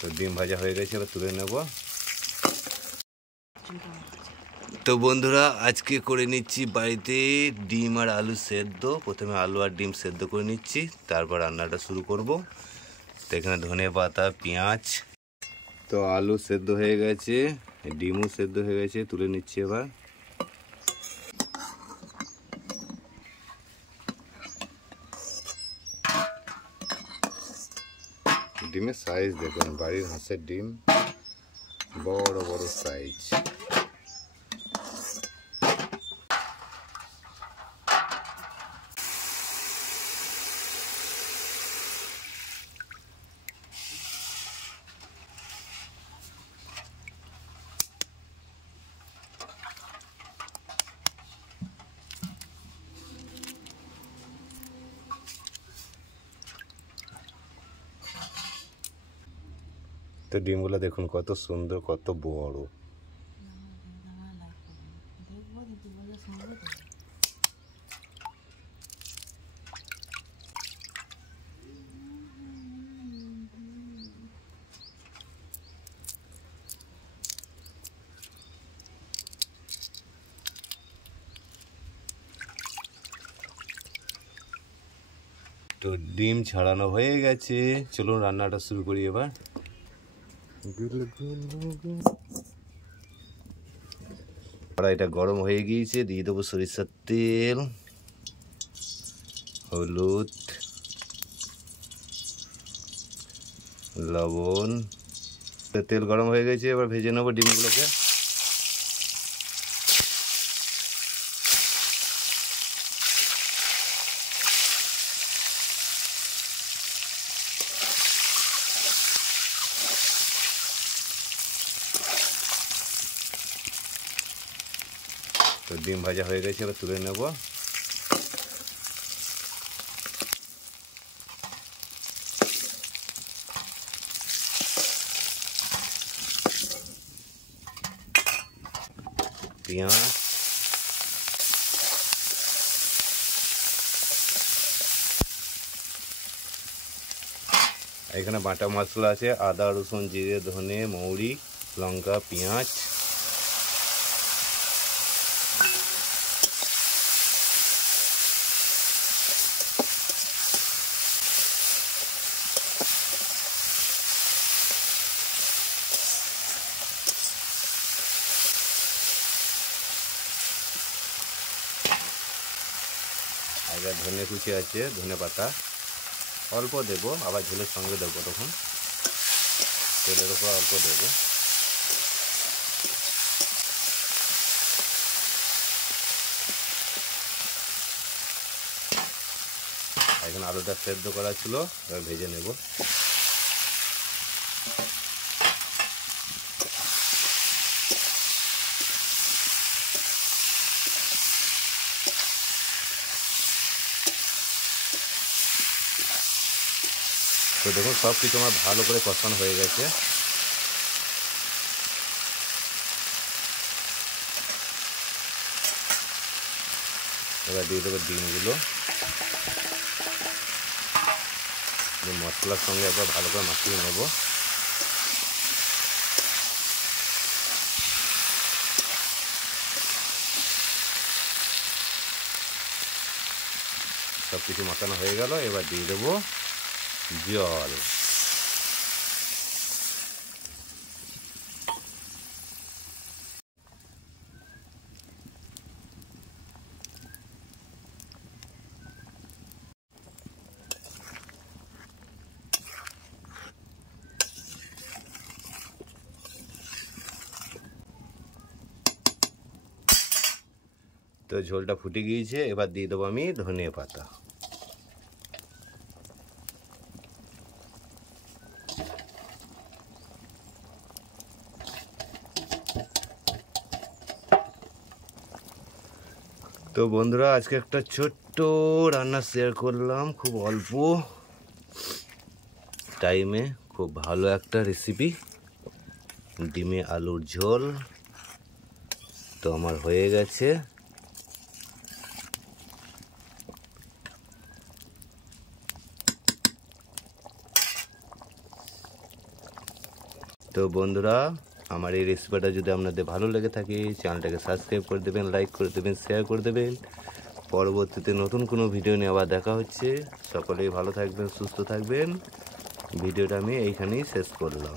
তো ডিম ভাজা হয়ে গেছে, এবার তুলে নেব। তো বন্ধুরা আজকে করে নিচ্ছি বাড়িতে ডিম আর আলু সেদ্ধ। প্রথমে আলু আর ডিম সেদ্ধ করে নিচ্ছি, তারপর রান্নাটা শুরু করব। তো এখানে ধনেপাতা, পেঁয়াজ। তো আলু সেদ্ধ হয়ে গেছে, ডিমও সেদ্ধ হয়ে গেছে, তুলে নিচ্ছি এবার। ডিমের সাইজ দেখুন, বাড়ির হাঁসের ডিম, বড় বড় সাইজ। তো ডিমগুলো দেখুন কত সুন্দর, কত বড়। তো ডিম ছাড়ানো হয়ে গেছে, চলুন রান্নাটা শুরু করি এবার। কড়াইটা গরম হয়ে গিয়েছে, দিয়ে দেবো সরিষার তেল, হলুদ, লবণ। তেল গরম হয়ে গেছে, এবার ভেজে নেবো ডিমগুলোকে। তো ডিম ভাজা হয়ে গেছে, এবার তুলে নেব। পেঁয়াজ, এখানে বাটা মশলা আছে, আদা, রসুন, জিরে, ধনে, মৌরি, লঙ্কা, পেঁয়াজ। আগে ধনে কুচি আছে, ধনে পাতা অল্প দেবো, আবার ঝোলের সঙ্গে দেবো, তখন তেলের উপর অল্প দেবো। এখানে আলুটা সেদ্ধ করা ছিল, এবার ভেজে নেব। তো দেখুন সব কিছু আমার ভালো করে কষানো হয়ে গেছে। এবার দিয়ে দেবো ডিমগুলো, মশলার সঙ্গে একবার ভালো করে মাখিয়ে নেব। সব কিছু মাখানো হয়ে গেল, এবার দিয়ে দেবো জল। তো ঝোলটা ফুটে গিয়েছে, এবার দিয়ে দেবো আমি ধনিয়া পাতা। তো বন্ধুরা আজকে একটা ছোট্ট রান্না শেয়ার করলাম, খুব অল্প টাইমে খুব ভালো একটা রেসিপি, ডিমে আলুর ঝোল। তো আমার হয়ে গেছে। তো বন্ধুরা, আমার এই রেসিপিটা যদি আপনাদের ভালো লেগে থাকে চ্যানেলটাকে সাবস্ক্রাইব করে দেবেন, লাইক করে দেবেন, শেয়ার করে দেবেন। পরবর্তীতে নতুন কোনো ভিডিও নিয়ে আবার দেখা হচ্ছে। সকলেই ভালো থাকবেন, সুস্থ থাকবেন। ভিডিওটা আমি এইখানেই শেষ করলাম।